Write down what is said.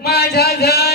माझ्या